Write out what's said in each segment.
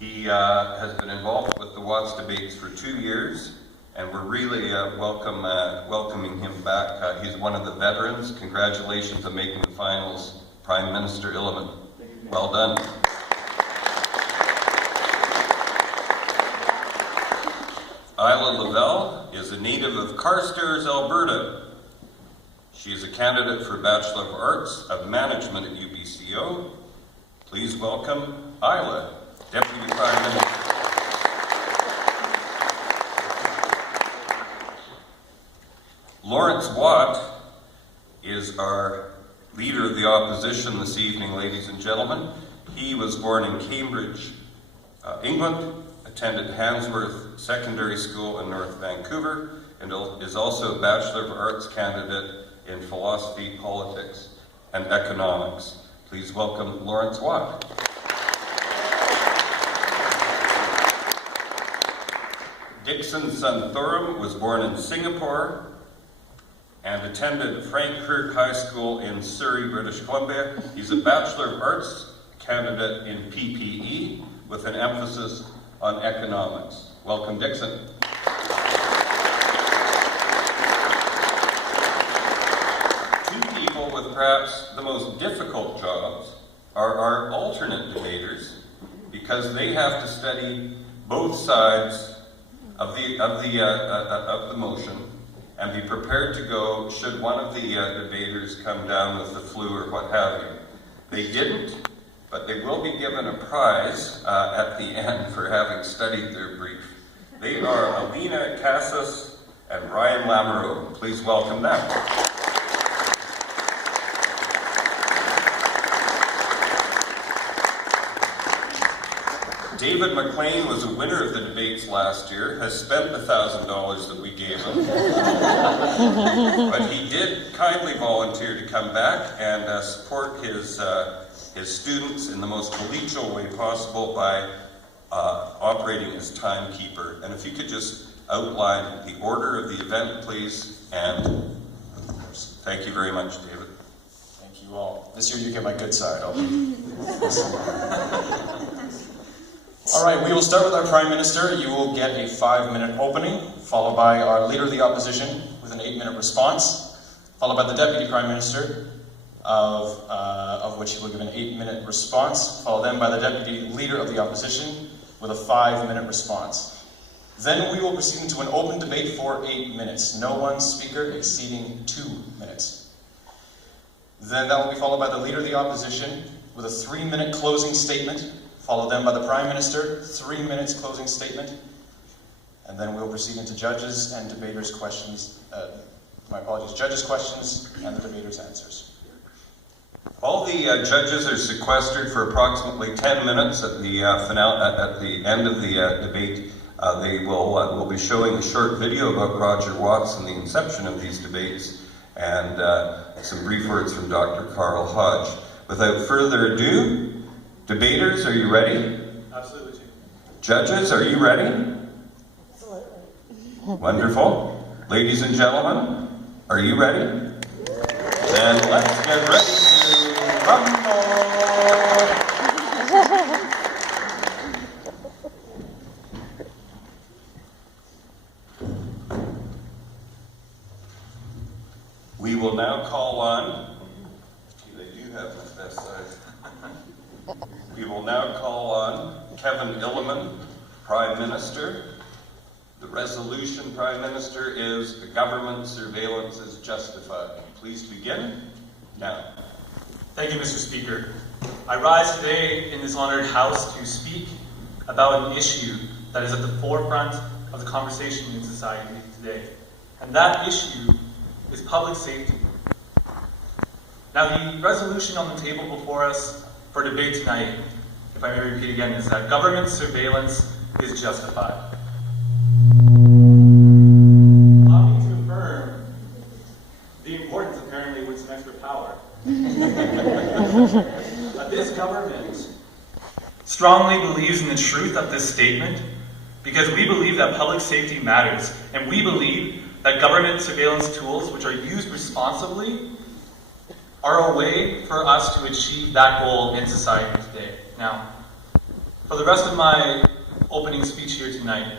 He has been involved with the Watts debates for 2 years, and we're really welcoming him back. He's one of the veterans. Congratulations on making the finals, Prime Minister Illiman. Well done. Ayla Lavelle is a native of Carstairs, Alberta. She is a candidate for Bachelor of Arts of Management at UBCO. Please welcome Ayla, Deputy Prime Minister. Laurence Watt is our Leader of the Opposition this evening, ladies and gentlemen. He was born in Cambridge, England, attended Handsworth Secondary School in North Vancouver, and is also a Bachelor of Arts candidate in Philosophy, Politics, and Economics. Please welcome Laurence Watt. Dixon Sunthorum was born in Singapore and attended Frankfurt High School in Surrey, British Columbia. He's a Bachelor of Arts candidate in PPE with an emphasis on economics. Welcome, Dixon. Two people with perhaps the most difficult jobs are our alternate debaters, because they have to study both sides of the motion and be prepared to go should one of the debaters come down with the flu or what have you. They didn't, but they will be given a prize at the end for having studied their brief. They are Alina Casas and Ryan Lamoureux. Please welcome them. David McLean was a winner of the debates last year, has spent the $1,000 that we gave him. But he did kindly volunteer to come back and support his students in the most collegial way possible by operating as timekeeper. And if you could just outline the order of the event, please, and thank you very much, David. Thank you all. This year you get my good side. All right, we will start with our Prime Minister. You will get a 5-minute opening, followed by our Leader of the Opposition with an 8-minute response, followed by the Deputy Prime Minister, of which he will give an 8-minute response, followed then by the Deputy Leader of the Opposition with a 5-minute response. Then we will proceed into an open debate for 8 minutes, no one speaker exceeding 2 minutes. Then that will be followed by the Leader of the Opposition with a 3-minute closing statement, followed then by the Prime Minister, 3 minutes closing statement, and then we'll proceed into judges and debaters' questions. Judges' questions and the debaters' answers. All the judges are sequestered for approximately 10 minutes at the at the end of the debate. They will be showing a short video about Roger Watts and the inception of these debates, and some brief words from Dr. Carl Hodge. Without further ado, debaters, are you ready? Absolutely. Judges, are you ready? Wonderful. Ladies and gentlemen, are you ready? Then let's get ready to rumble. We will now call on, they do have my best side. We will now call on Kevin Illiman, Prime Minister. The resolution, Prime Minister, is the government surveillance is justified. Please begin now. Thank you, Mr. Speaker. I rise today in this honored House to speak about an issue that is at the forefront of the conversation in society today. And that issue is public safety. Now, the resolution on the table before us for debate tonight, if I may repeat again, is that government surveillance is justified. Allow me to affirm the importance, apparently, with some extra power. This government strongly believes in the truth of this statement because we believe that public safety matters, and we believe that government surveillance tools, which are used responsibly, are a way for us to achieve that goal in society today. Now, For the rest of my opening speech here tonight,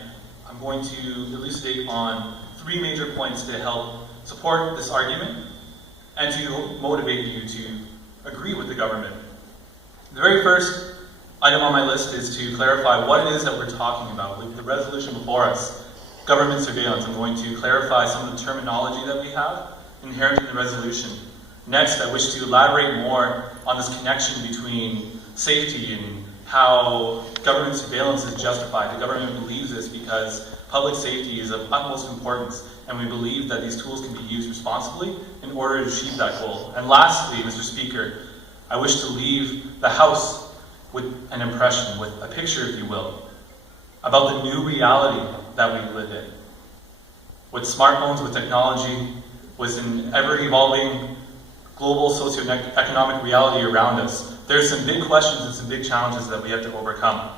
I'm going to elucidate on 3 major points to help support this argument and to motivate you to agree with the government. The very first item on my list is to clarify what it is that we're talking about. With the resolution before us, government surveillance, I'm going to clarify some of the terminology that we have inherent in the resolution. Next, I wish to elaborate more on this connection between safety and how government surveillance is justified. The government believes this because public safety is of utmost importance, and we believe that these tools can be used responsibly in order to achieve that goal. And lastly, Mr. Speaker, I wish to leave the House with an impression, with a picture, if you will, about the new reality that we live in. With smartphones, with technology, with an ever-evolving global socioeconomic reality around us, there's some big questions and some big challenges that we have to overcome.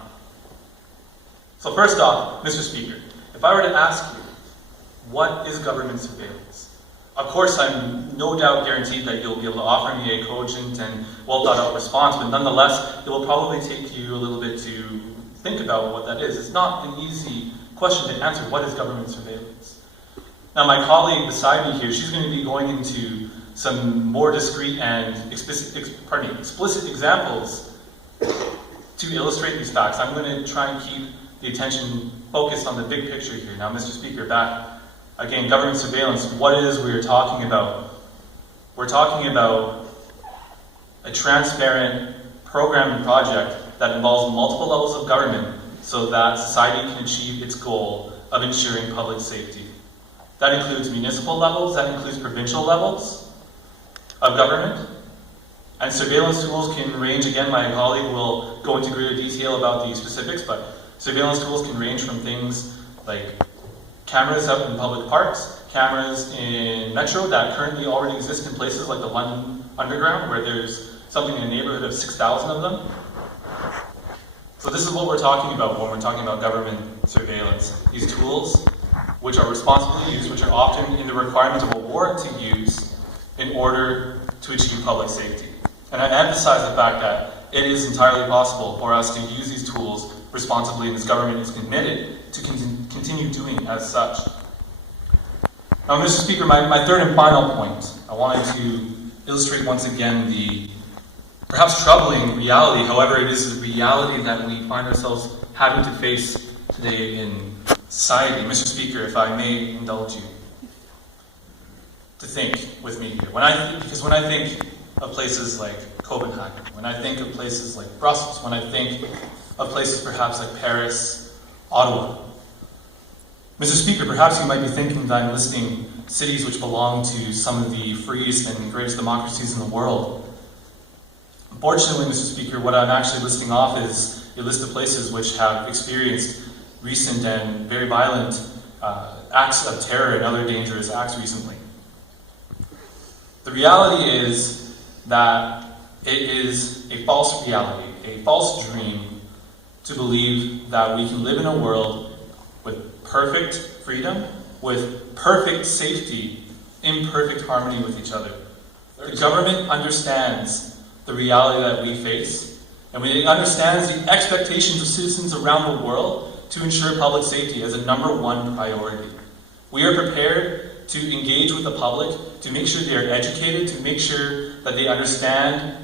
So first off, Mr. Speaker, if I were to ask you, what is government surveillance? Of course, I'm no doubt guaranteed that you'll be able to offer me a cogent and well-thought-out response, but nonetheless, it will probably take you a little bit to think about what that is. It's not an easy question to answer. What is government surveillance? Now, my colleague beside me here, she's going to be going into some more discrete and explicit examples to illustrate these facts. I'm going to try and keep the attention focused on the big picture here. Now, Mr. Speaker, back again, government surveillance, what it is we're talking about. We're talking about a transparent program and project that involves multiple levels of government so that society can achieve its goal of ensuring public safety. That includes municipal levels, that includes provincial levels of government. And surveillance tools can range, again, my colleague will go into greater detail about the specifics, but surveillance tools can range from things like cameras out in public parks, cameras in Metro that currently already exist in places like the London Underground, where there's something in the neighborhood of 6,000 of them. So this is what we're talking about when we're talking about government surveillance. These tools, which are responsibly used, which are often in the requirement of a warrant to use in order to achieve public safety. And I emphasize the fact that it is entirely possible for us to use these tools responsibly, and this government is committed to continue doing as such. Now, Mr. Speaker, my third and final point, I wanted to illustrate once again the perhaps troubling reality, however, it is the reality that we find ourselves having to face today in society. Mr. Speaker, if I may indulge you to think with me here. Because when I think of places like Copenhagen, when I think of places like Brussels, when I think of places perhaps like Paris, Ottawa, Mr. Speaker, perhaps you might be thinking that I'm listing cities which belong to some of the freest and greatest democracies in the world. Unfortunately, Mr. Speaker, what I'm actually listing off is a list of places which have experienced recent and very violent acts of terror and other dangerous acts recently. The reality is that it is a false reality, a false dream to believe that we can live in a world with perfect freedom, with perfect safety, in perfect harmony with each other. The government understands the reality that we face, and it understands the expectations of citizens around the world to ensure public safety as a #1 priority. We are prepared to engage with the public, to make sure they are educated, to make sure that they understand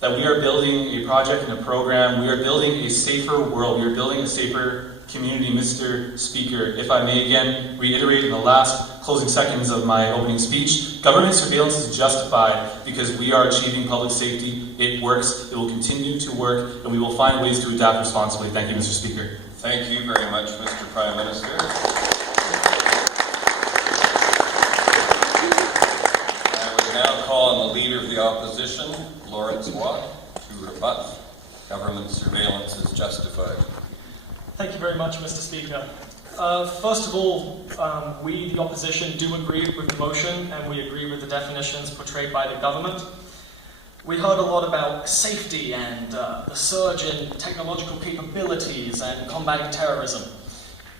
that we are building a project and a program, we are building a safer world, we are building a safer community. Mr. Speaker, if I may again reiterate in the last closing seconds of my opening speech, government surveillance is justified because we are achieving public safety. It works, it will continue to work, and we will find ways to adapt responsibly. Thank you, Mr. Speaker. Thank you very much, Mr. Prime Minister. I would now call on the Leader of the Opposition, Laurence, to rebut. Government surveillance is justified. Thank you very much, Mr. Speaker. First of all, we, the opposition, do agree with the motion, and we agree with the definitions portrayed by the government. We heard a lot about safety and the surge in technological capabilities and combating terrorism.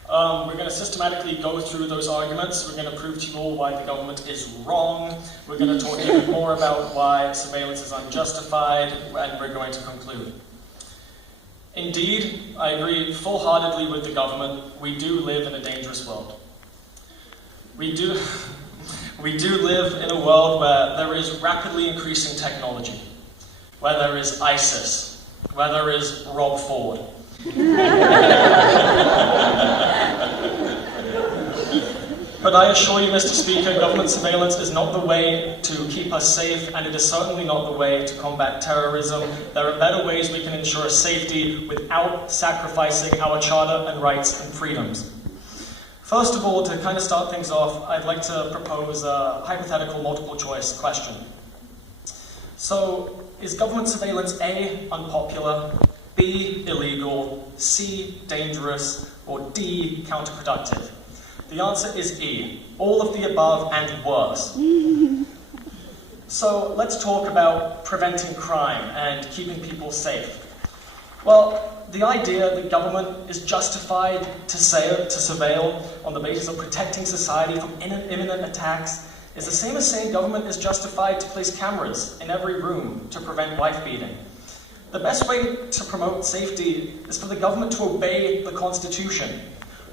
We're going to systematically go through those arguments. We're going to prove to you all why the government is wrong. We're going to talk even more about why surveillance is unjustified, and we're going to conclude. Indeed, I agree full-heartedly with the government. We do live in a dangerous world. We do live in a world where there is rapidly increasing technology, where there is ISIS, where there is Rob Ford. But I assure you, Mr. Speaker, government surveillance is not the way to keep us safe, and it is certainly not the way to combat terrorism. There are better ways we can ensure safety without sacrificing our charter and rights and freedoms. First of all, to kind of start things off, I'd like to propose a hypothetical multiple choice question. So, is government surveillance A, unpopular, B, illegal, C, dangerous, or D, counterproductive? The answer is E, all of the above and worse. So let's talk about preventing crime and keeping people safe. Well, the idea that government is justified to surveil on the basis of protecting society from imminent attacks is the same as saying government is justified to place cameras in every room to prevent wife beating. The best way to promote safety is for the government to obey the Constitution,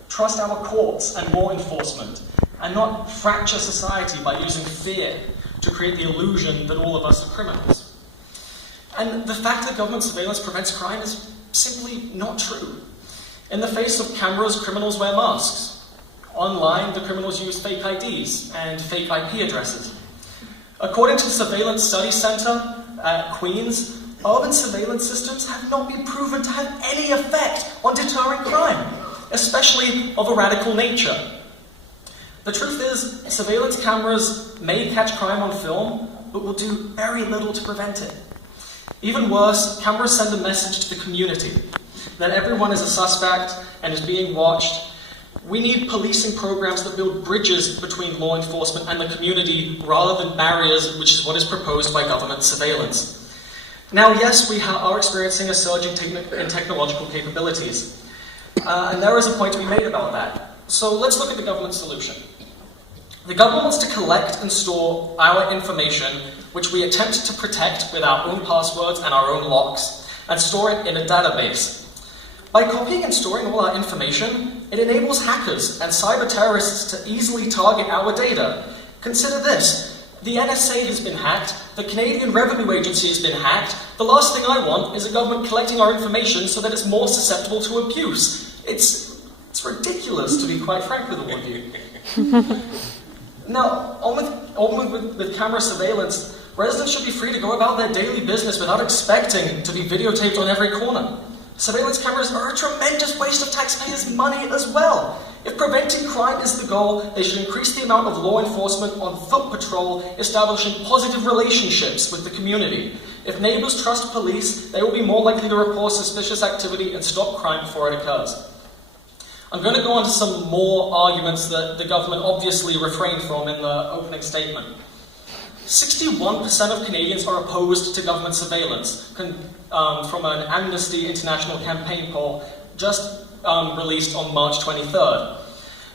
trust our courts and law enforcement, and not fracture society by using fear to create the illusion that all of us are criminals. And the fact that government surveillance prevents crime is simply not true. In the face of cameras, criminals wear masks. Online, the criminals use fake IDs and fake IP addresses. According to the Surveillance Study Center at Queen's, urban surveillance systems have not been proven to have any effect on deterring crime, especially of a radical nature. The truth is, surveillance cameras may catch crime on film, but will do very little to prevent it. Even worse, cameras send a message to the community that everyone is a suspect and is being watched. We need policing programs that build bridges between law enforcement and the community rather than barriers, which is what is proposed by government surveillance. Now, yes, we are experiencing a surge in technological capabilities. And there is a point to be made about that. So let's look at the government solution. The government wants to collect and store our information, which we attempt to protect with our own passwords and our own locks, and store it in a database. By copying and storing all our information, it enables hackers and cyber terrorists to easily target our data. Consider this. The NSA has been hacked, the Canadian Revenue Agency has been hacked. The last thing I want is a government collecting our information so that it's more susceptible to abuse. It's ridiculous, to be quite frank with all of you. Now, on with camera surveillance, residents should be free to go about their daily business without expecting to be videotaped on every corner. Surveillance cameras are a tremendous waste of taxpayers' money as well. If preventing crime is the goal, they should increase the amount of law enforcement on foot patrol, establishing positive relationships with the community. If neighbors trust police, they will be more likely to report suspicious activity and stop crime before it occurs. I'm going to go on to some more arguments that the government obviously refrained from in the opening statement. 61% of Canadians are opposed to government surveillance, from an Amnesty International campaign poll just released on March 23rd.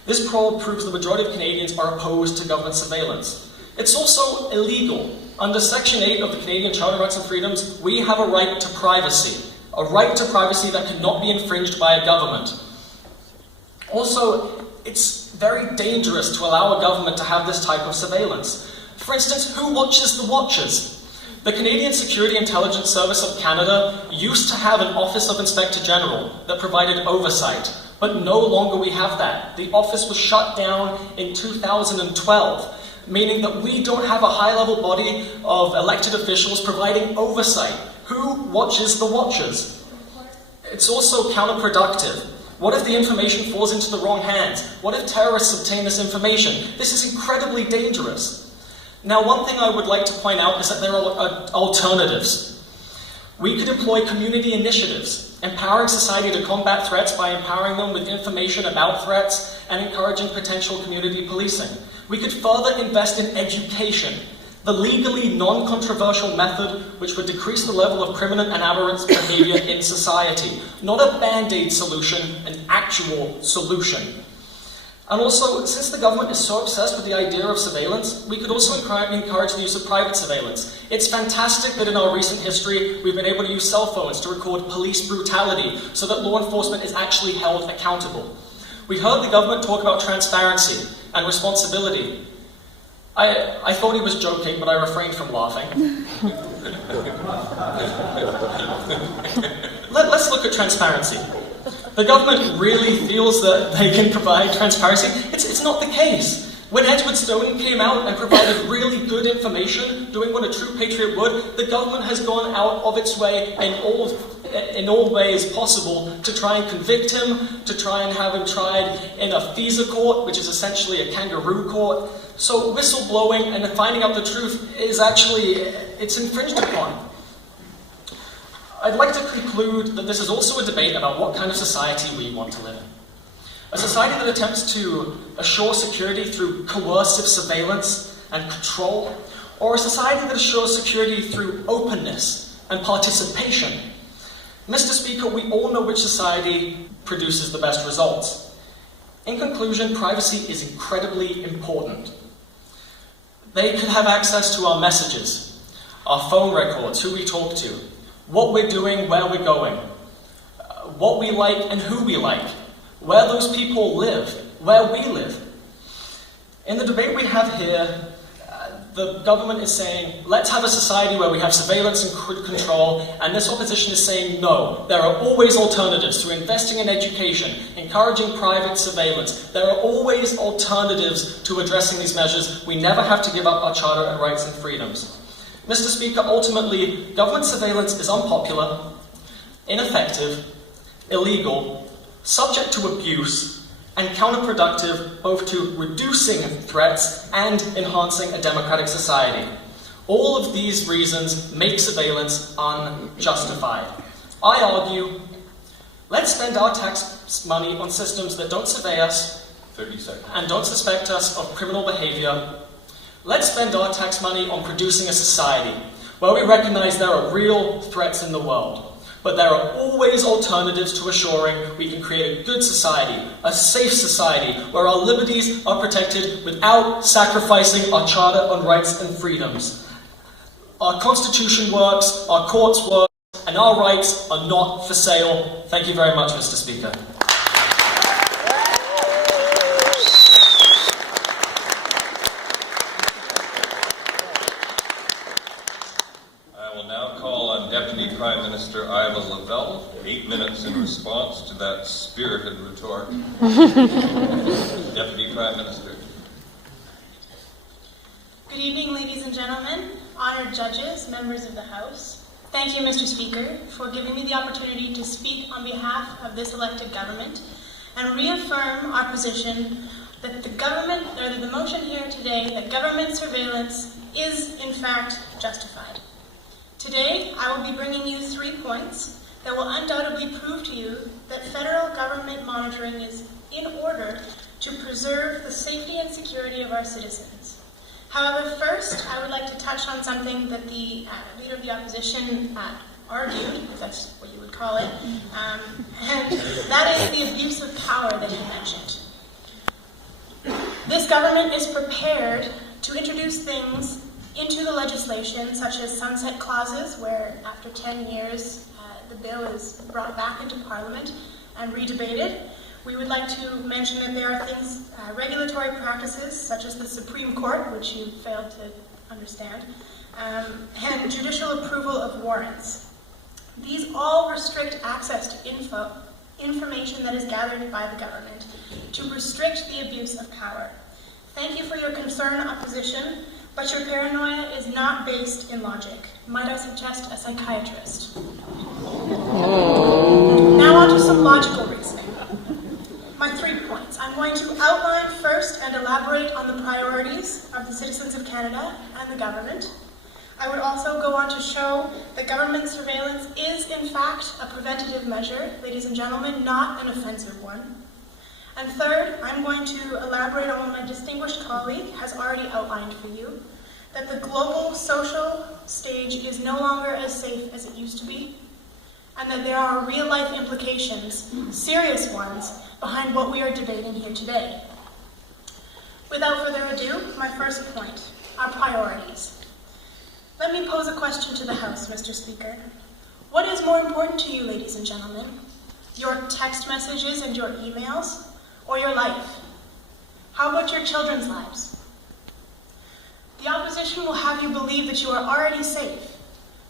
This poll proves the majority of Canadians are opposed to government surveillance. It's also illegal. Under Section 8 of the Canadian Charter of Rights and Freedoms, we have a right to privacy that cannot be infringed by a government. Also, it's very dangerous to allow a government to have this type of surveillance. For instance, who watches the watchers? The Canadian Security Intelligence Service of Canada used to have an Office of Inspector General that provided oversight, but no longer we have that. The office was shut down in 2012, meaning that we don't have a high-level body of elected officials providing oversight. Who watches the watchers? It's also counterproductive. What if the information falls into the wrong hands? What if terrorists obtain this information? This is incredibly dangerous. Now, one thing I would like to point out is that there are alternatives. We could employ community initiatives, empowering society to combat threats by empowering them with information about threats and encouraging potential community policing. We could further invest in education, the legally non-controversial method which would decrease the level of criminal and aberrant behavior in society. Not a band-aid solution, an actual solution. And also, since the government is so obsessed with the idea of surveillance, we could also encourage the use of private surveillance. It's fantastic that in our recent history, we've been able to use cell phones to record police brutality so that law enforcement is actually held accountable. We heard the government talk about transparency and responsibility. I thought he was joking, but I refrained from laughing. Let's look at transparency. The government really feels that they can provide transparency. It's not the case. When Edward Snowden came out and provided really good information, doing what a true patriot would, the government has gone out of its way in all ways possible to try and convict him, to try and have him tried in a FISA court, which is essentially a kangaroo court. So whistleblowing and finding out the truth is actually, it's infringed upon. I'd like to conclude that this is also a debate about what kind of society we want to live in. A society that attempts to assure security through coercive surveillance and control, or a society that assures security through openness and participation. Mr. Speaker, we all know which society produces the best results. In conclusion, privacy is incredibly important. They could have access to our messages, our phone records, who we talk to, what we're doing, where we're going, what we like and who we like, where those people live, where we live. In the debate we have here, the government is saying, let's have a society where we have surveillance and control, and this opposition is saying, no, there are always alternatives to investing in education, encouraging private surveillance. There are always alternatives to addressing these measures. We never have to give up our charter and rights and freedoms. Mr. Speaker, ultimately, government surveillance is unpopular, ineffective, illegal, subject to abuse, and counterproductive both to reducing threats and enhancing a democratic society. All of these reasons make surveillance unjustified. I argue, let's spend our tax money on systems that don't survey us 30 seconds. And don't suspect us of criminal behavior. Let's spend our tax money on producing a society where we recognize there are real threats in the world, but there are always alternatives to assuring we can create a good society, a safe society, where our liberties are protected without sacrificing our charter on rights and freedoms. Our Constitution works, our courts work, and our rights are not for sale. Thank you very much, Mr. Speaker. Deputy Prime Minister Ayla Lavelle, 8 minutes in response to that spirited retort. Deputy Prime Minister. Good evening, ladies and gentlemen, honored judges, members of the House. Thank you, Mr. Speaker, for giving me the opportunity to speak on behalf of this elected government and reaffirm our position that the motion here today that government surveillance is in fact justified. Today, I will be bringing you 3 points that will undoubtedly prove to you that federal government monitoring is in order to preserve the safety and security of our citizens. However, first, I would like to touch on something that the Leader of the Opposition argued, if that's what you would call it, and that is the abuse of power that he mentioned. This government is prepared to introduce things into the legislation, such as sunset clauses, where after 10 years the bill is brought back into Parliament and redebated. We would like to mention that there are things, regulatory practices, such as the Supreme Court, which you failed to understand, and judicial approval of warrants. These all restrict access to information that is gathered by the government to restrict the abuse of power. Thank you for your concern, opposition, but your paranoia is not based in logic. Might I suggest a psychiatrist? Now on to some logical reasoning. My 3 points. I'm going to outline first and elaborate on the priorities of the citizens of Canada and the government. I would also go on to show that government surveillance is in fact a preventative measure, ladies and gentlemen, not an offensive one. And third, I'm going to elaborate on what my distinguished colleague has already outlined for you, that the global social stage is no longer as safe as it used to be, and that there are real-life implications, serious ones, behind what we are debating here today. Without further ado, my first point, our priorities. Let me pose a question to the House, Mr. Speaker. What is more important to you, ladies and gentlemen? Your text messages and your emails, or your life? How about your children's lives? The opposition will have you believe that you are already safe,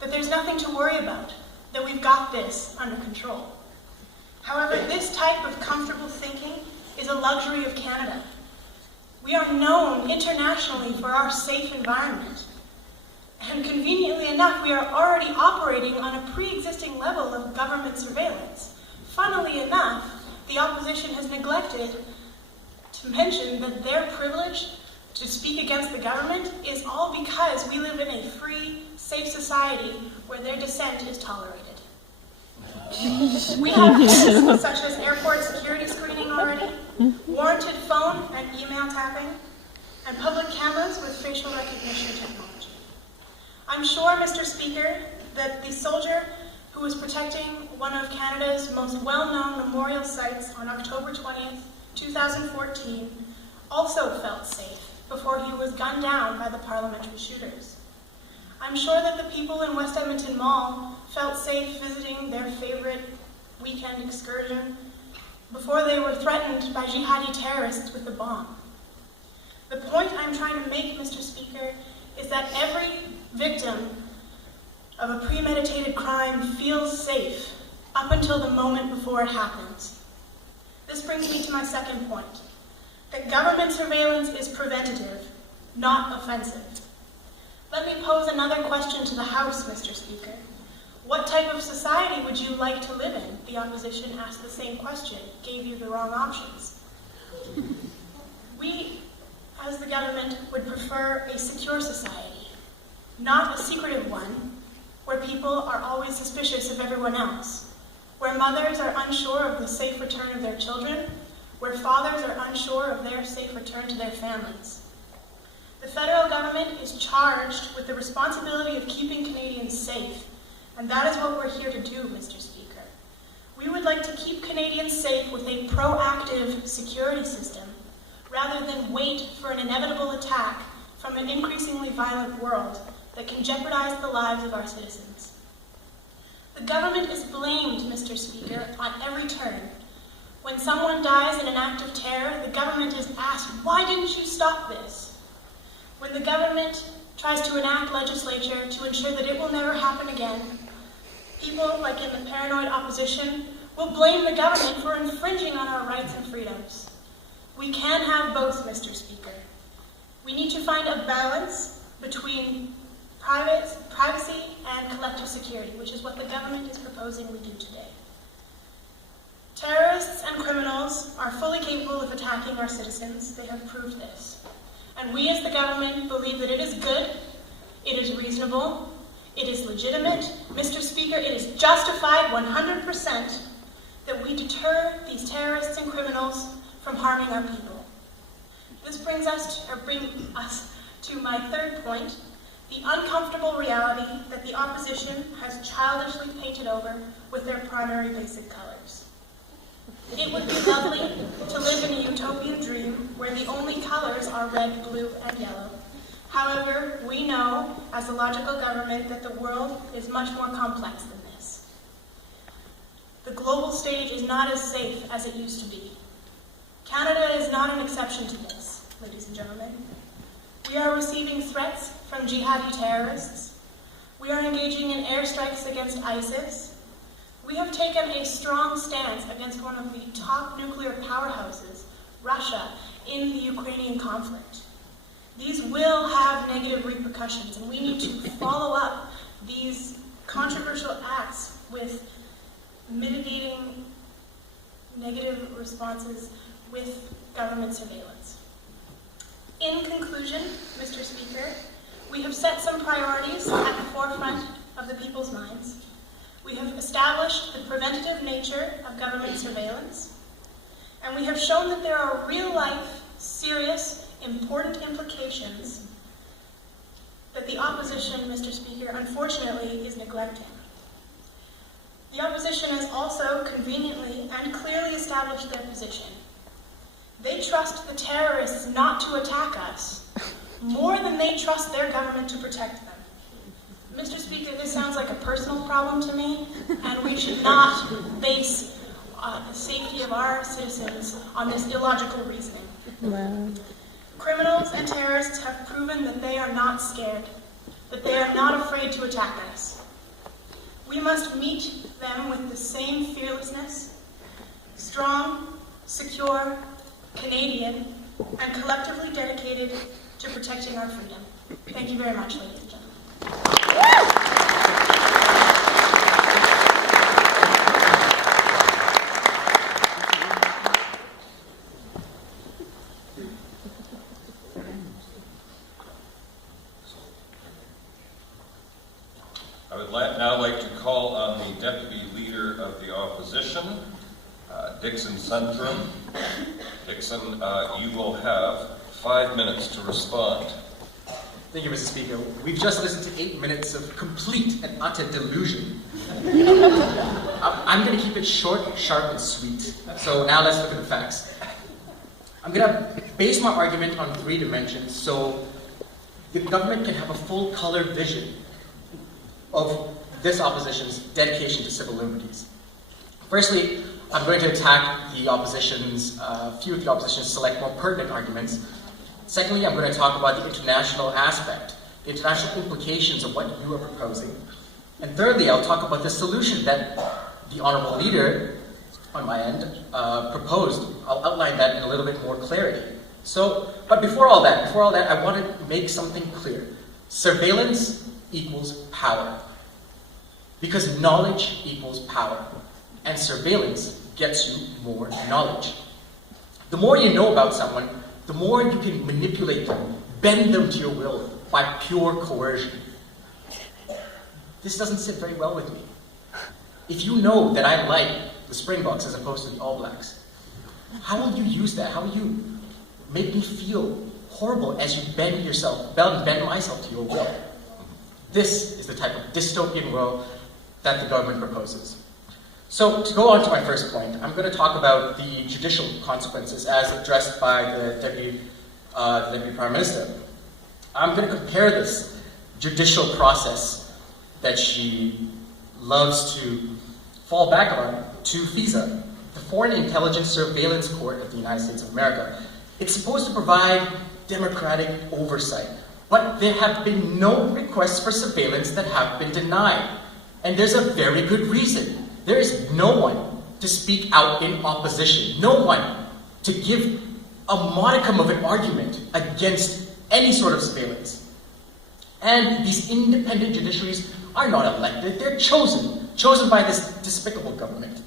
that there's nothing to worry about, that we've got this under control. However, this type of comfortable thinking is a luxury of Canada. We are known internationally for our safe environment. And conveniently enough, we are already operating on a pre-existing level of government surveillance. Funnily enough, the opposition has neglected to mention that their privilege to speak against the government is all because we live in a free, safe society where their dissent is tolerated. We have things such as airport security screening already, warranted phone and email tapping, and public cameras with facial recognition technology. I'm sure, Mr. Speaker, that the soldier who was protecting one of Canada's most well-known memorial sites on October 20th, 2014, also felt safe before he was gunned down by the parliamentary shooters. I'm sure that the people in West Edmonton Mall felt safe visiting their favorite weekend excursion before they were threatened by jihadi terrorists with a bomb. The point I'm trying to make, Mr. Speaker, is that every victim of a premeditated crime feels safe up until the moment before it happens. This brings me to my second point, that government surveillance is preventative, not offensive. Let me pose another question to the House, Mr. Speaker. What type of society would you like to live in? The opposition asked the same question, gave you the wrong options. We, as the government, would prefer a secure society, not a secretive one, where people are always suspicious of everyone else, where mothers are unsure of the safe return of their children, where fathers are unsure of their safe return to their families. The federal government is charged with the responsibility of keeping Canadians safe, and that is what we're here to do, Mr. Speaker. We would like to keep Canadians safe with a proactive security system, rather than wait for an inevitable attack from an increasingly violent world that can jeopardize the lives of our citizens. The government is blamed, Mr. Speaker, on every turn. When someone dies in an act of terror, the government is asked, why didn't you stop this? When the government tries to enact legislation to ensure that it will never happen again, people, like in the paranoid opposition, will blame the government for infringing on our rights and freedoms. We can't have both, Mr. Speaker. We need to find a balance between privacy and collective security, which is what the government is proposing we do today. Terrorists and criminals are fully capable of attacking our citizens. They have proved this. And we as the government believe that it is good, it is reasonable, it is legitimate. Mr. Speaker, it is justified 100% that we deter these terrorists and criminals from harming our people. This brings us to my third point, the uncomfortable reality that the opposition has childishly painted over with their primary basic colors. It would be lovely to live in a utopian dream where the only colors are red, blue, and yellow. However, we know, as a logical government, that the world is much more complex than this. The global stage is not as safe as it used to be. Canada is not an exception to this, ladies and gentlemen. We are receiving threats from jihadi terrorists. We are engaging in airstrikes against ISIS. We have taken a strong stance against one of the top nuclear powerhouses, Russia, in the Ukrainian conflict. These will have negative repercussions, and we need to follow up these controversial acts with mitigating negative responses with government surveillance. In conclusion, Mr. Speaker, we have set some priorities at the forefront of the people's minds. We have established the preventative nature of government surveillance, and we have shown that there are real-life, serious, important implications that the opposition, Mr. Speaker, unfortunately is neglecting. The opposition has also conveniently and clearly established their position. They trust the terrorists not to attack us more than they trust their government to protect them. Mr. Speaker, this sounds like a personal problem to me, and we should not base the safety of our citizens on this illogical reasoning. Wow. Criminals and terrorists have proven that they are not scared, that they are not afraid to attack us. We must meet them with the same fearlessness, strong, secure, Canadian, and collectively dedicated to protecting our freedom. Thank you very much, ladies and gentlemen. I would now like to call on the Deputy Leader of the Opposition, Dixon Centrum. Dixon, you will have 5 minutes to respond. Thank you, Mr. Speaker. We've just listened to 8 minutes of complete and utter delusion. I'm going to keep it short, sharp, and sweet. So now let's look at the facts. I'm going to base my argument on 3 dimensions so the government can have a full color vision of this opposition's dedication to civil liberties. Firstly, I'm going to attack the opposition's, few of the opposition's select more pertinent arguments. Secondly, I'm going to talk about the international aspect, the international implications of what you are proposing. And thirdly, I'll talk about the solution that the Honourable Leader, on my end, proposed. I'll outline that in a little bit more clarity. But before all that, I want to make something clear. Surveillance equals power. Because knowledge equals power. And surveillance gets you more knowledge. The more you know about someone, the more you can manipulate them, bend them to your will by pure coercion. This doesn't sit very well with me. If you know that I like the Springboks as opposed to the All Blacks, how will you use that? How will you make me feel horrible as you bend myself to your will? This is the type of dystopian world that the government proposes. So, to go on to my first point, I'm going to talk about the judicial consequences as addressed by the Deputy Prime Minister. I'm going to compare this judicial process that she loves to fall back on to FISA, the Foreign Intelligence Surveillance Court of the United States of America. It's supposed to provide democratic oversight, but there have been no requests for surveillance that have been denied. And there's a very good reason. There is no one to speak out in opposition, no one to give a modicum of an argument against any sort of surveillance. And these independent judiciaries are not elected, they're chosen by this despicable government.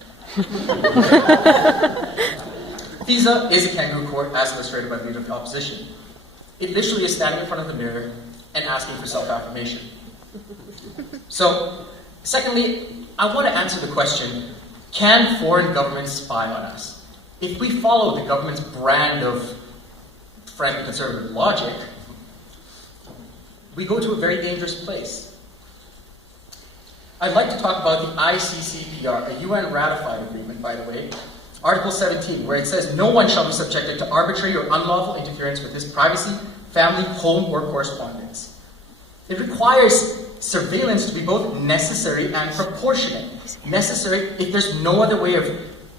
FISA is a kangaroo court as illustrated by the Leader of the Opposition. It literally is standing in front of the mirror and asking for self-affirmation. So, secondly, I want to answer the question, can foreign governments spy on us? If we follow the government's brand of frankly conservative logic, we go to a very dangerous place. I'd like to talk about the ICCPR, a UN-ratified agreement, by the way, Article 17, where it says, no one shall be subjected to arbitrary or unlawful interference with his privacy, family, home, or correspondence. It requires surveillance to be both necessary and proportionate. Necessary if there's no other way of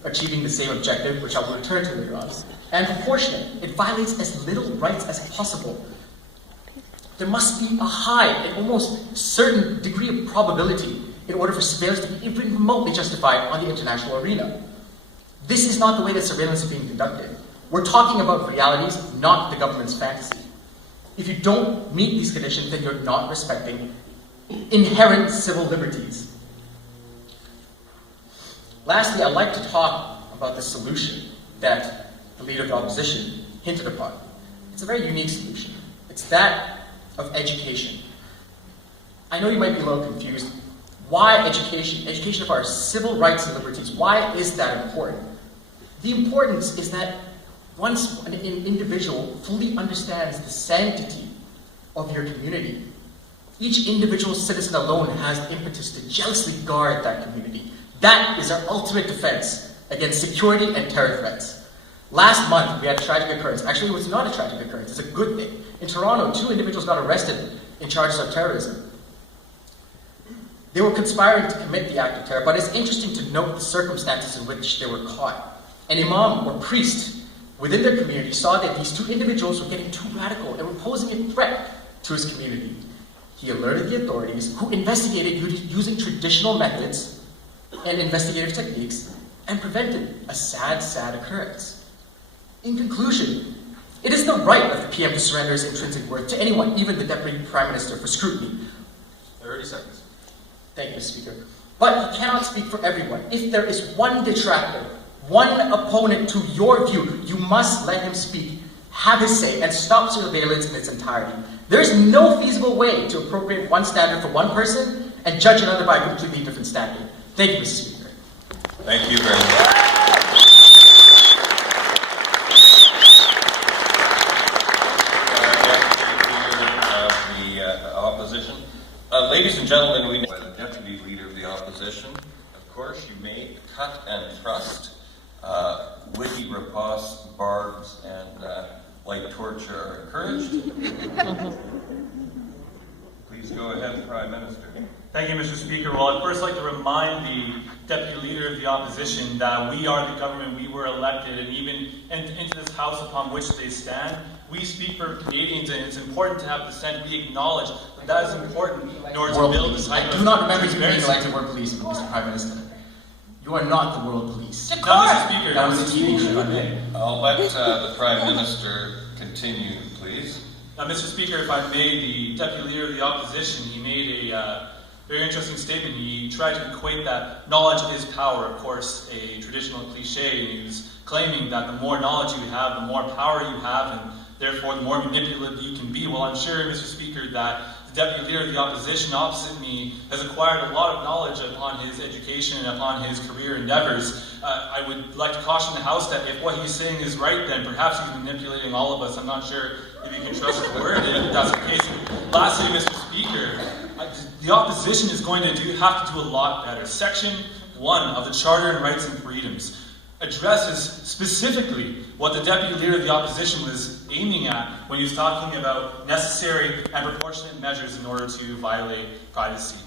achieving the same objective, which I will return to later on, and proportionate. It violates as little rights as possible. There must be a high and almost certain degree of probability in order for surveillance to be even remotely justified on the international arena. This is not the way that surveillance is being conducted. We're talking about realities, not the government's fantasy. If you don't meet these conditions, then you're not respecting inherent civil liberties. Lastly, I'd like to talk about the solution that the Leader of the Opposition hinted upon. It's a very unique solution. It's that of education. I know you might be a little confused. Why education? Education of our civil rights and liberties. Why is that important? The importance is that once an individual fully understands the sanctity of your community, each individual citizen alone has the impetus to jealously guard that community. That is our ultimate defense against security and terror threats. Last month, we had a tragic occurrence. Actually, it was not a tragic occurrence. It's a good thing. In Toronto, 2 individuals got arrested in charges of terrorism. They were conspiring to commit the act of terror, but it's interesting to note the circumstances in which they were caught. An imam or priest within their community saw that these 2 individuals were getting too radical and were posing a threat to his community. He alerted the authorities, who investigated using traditional methods and investigative techniques, and prevented a sad, sad occurrence. In conclusion, it is the right of the PM to surrender his intrinsic worth to anyone, even the Deputy Prime Minister, for scrutiny. 30 seconds. Thank you, Mr. Speaker. But he cannot speak for everyone. If there is one detractor, one opponent to your view, you must let him speak, have his say, and stop surveillance in its entirety. There is no feasible way to appropriate one standard for one person and judge another by a completely different standard. Thank you, Mr. Speaker. Thank you very much. Ladies and gentlemen, we by the Deputy Leader of the Opposition. Of course, you may cut and thrust. Witty riposte, barbs, and light torture are encouraged. Please go ahead, Prime Minister. Thank you, Mr. Speaker. Well, I'd first like to remind the Deputy Leader of the Opposition that we are the government, we were elected, and even into this House upon which they stand. We speak for Canadians, and it's important to have dissent. We acknowledge that that is important in order to build this type of... I do not remember you being elected world police, Mr. Prime Minister. You are not the world police. No, Mr. Speaker. That was a TV show. I'll let the Prime Minister continue, please. Mr. Speaker, if I may, the Deputy Leader of the Opposition, he made a very interesting statement. He tried to equate that knowledge is power, of course, a traditional cliche, and he was claiming that the more knowledge you have, the more power you have, and therefore the more manipulative you can be. Well, I'm sure, Mr. Speaker, that the Deputy Leader of the Opposition opposite me has acquired a lot of knowledge upon his education and upon his career endeavors. I would like to caution the House that if what he's saying is right, then perhaps he's manipulating all of us. I'm not sure if you can trust his word if that's the case. Lastly, Mr. Speaker, the Opposition is going to have to do a lot better. Section 1 of the Charter and Rights and Freedoms addresses specifically what the Deputy Leader of the Opposition was aiming at when he was talking about necessary and proportionate measures in order to violate privacy.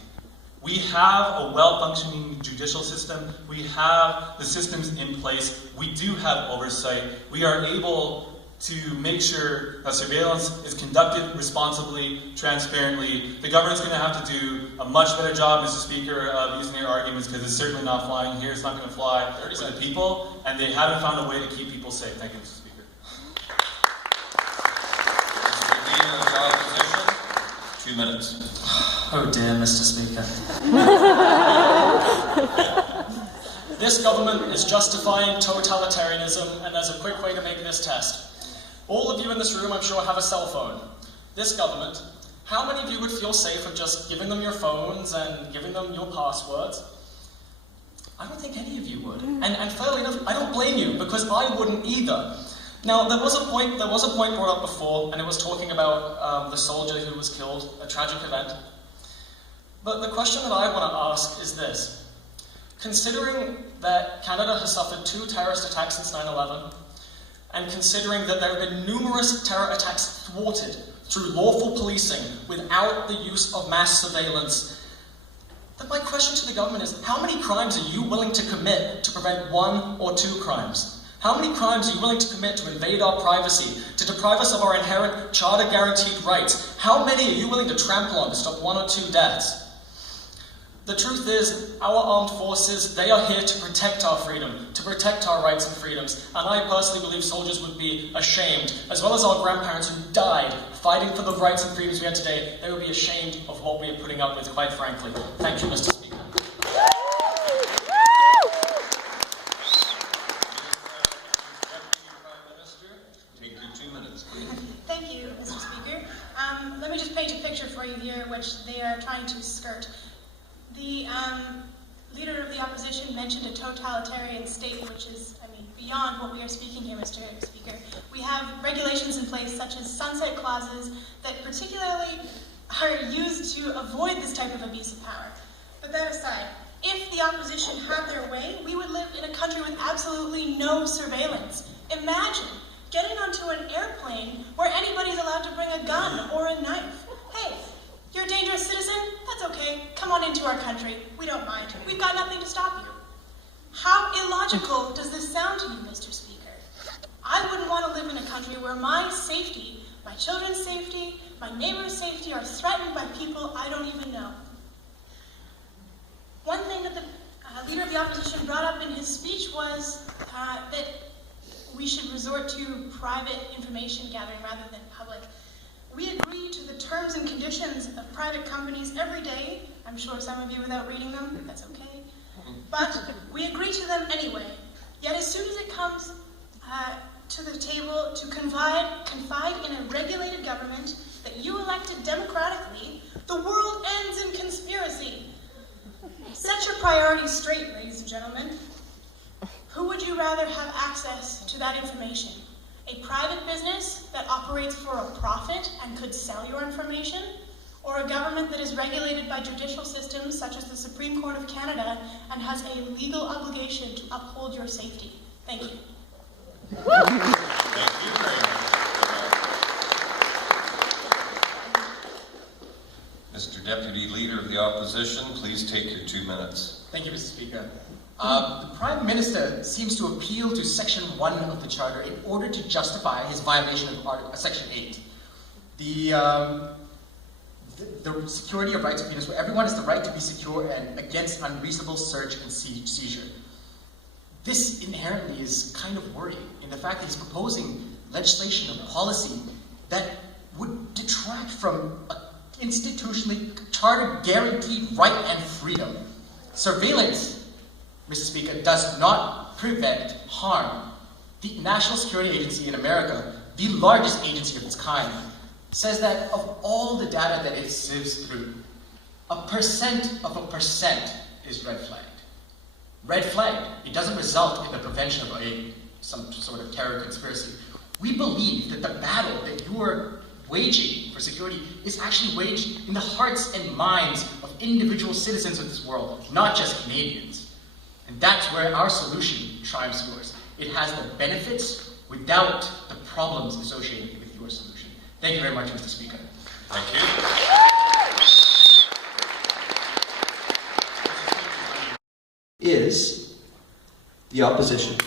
We have a well-functioning judicial system. We have the systems in place. We do have oversight. We are able to make sure that surveillance is conducted responsibly, transparently. The government's going to have to do a much better job, Mr. Speaker, of using your arguments, because it's certainly not flying here. It's not going to fly for the people, and they haven't found a way to keep people safe. Thank you, Mr. Speaker. Mr. Leader of the Opposition, 2 minutes. Oh dear, Mr. Speaker. This government is justifying totalitarianism, and there's a quick way to make this test. All of you in this room, I'm sure, have a cell phone. This government, how many of you would feel safe with just giving them your phones and giving them your passwords? I don't think any of you would. And fairly enough, I don't blame you, because I wouldn't either. Now, there was a point brought up before, and it was talking about the soldier who was killed, a tragic event. But the question that I want to ask is this. Considering that Canada has suffered 2 terrorist attacks since 9/11, and considering that there have been numerous terror attacks thwarted through lawful policing without the use of mass surveillance, then my question to the government is, how many crimes are you willing to commit to prevent 1 or 2 crimes? How many crimes are you willing to commit to invade our privacy, to deprive us of our inherent charter-guaranteed rights? How many are you willing to trample on to stop 1 or 2 deaths? The truth is, our armed forces, they are here to protect our freedom, to protect our rights and freedoms, and I personally believe soldiers would be ashamed, as well as our grandparents who died fighting for the rights and freedoms we have today. They would be ashamed of what we are putting up with, quite frankly. Thank you, Mr. Speaker. Take your 2 minutes, please. Thank you, Mr. Speaker. Let me just paint a picture for you here, which they are trying to skirt. The Leader of the Opposition mentioned a totalitarian state, which is, beyond what we are speaking here, Mr. Speaker. We have regulations in place, such as sunset clauses, that particularly are used to avoid this type of abuse of power. But that aside, if the opposition had their way, we would live in a country with absolutely no surveillance. Imagine getting onto an airplane where anybody's allowed to bring a gun or a knife. Hey, you're a dangerous citizen? That's okay. Come on into our country. We don't mind. We've got nothing to stop you. How illogical does this sound to you, Mr. Speaker? I wouldn't want to live in a country where my safety, my children's safety, my neighbor's safety are threatened by people I don't even know. One thing that the Leader of the Opposition brought up in his speech was that we should resort to private information gathering rather than public. We agree to the terms and conditions of private companies every day. I'm sure some of you without reading them, that's okay. But we agree to them anyway. Yet as soon as it comes to the table to confide in a regulated government that you elected democratically, the world ends in conspiracy. Set your priorities straight, ladies and gentlemen. Who would you rather have access to that information? A private business that operates for a profit and could sell your information? Or a government that is regulated by judicial systems such as the Supreme Court of Canada and has a legal obligation to uphold your safety? Thank you. Thank you very much. Mr. Deputy Leader of the Opposition, please take your 2 minutes. Thank you, Mr. Speaker. The Prime Minister seems to appeal to Section 1 of the Charter in order to justify his violation of Section 8. The security of rights of penis, where everyone has the right to be secure and against unreasonable search and seizure. This inherently is kind of worrying in the fact that he's proposing legislation or policy that would detract from an institutionally charter guaranteed right and freedom. Surveillance, Mr. Speaker, does not prevent harm. The National Security Agency in America, the largest agency of its kind, says that of all the data that it sieves through, 1% is red flagged. Red flagged. It doesn't result in the prevention of some sort of terror conspiracy. We believe that the battle that you are waging for security is actually waged in the hearts and minds of individual citizens of this world, not just Canadians. And that's where our solution triumphs yours. It has the benefits without the problems associated with your solution. Thank you very much, Mr. Speaker. Thank you. Is the opposition.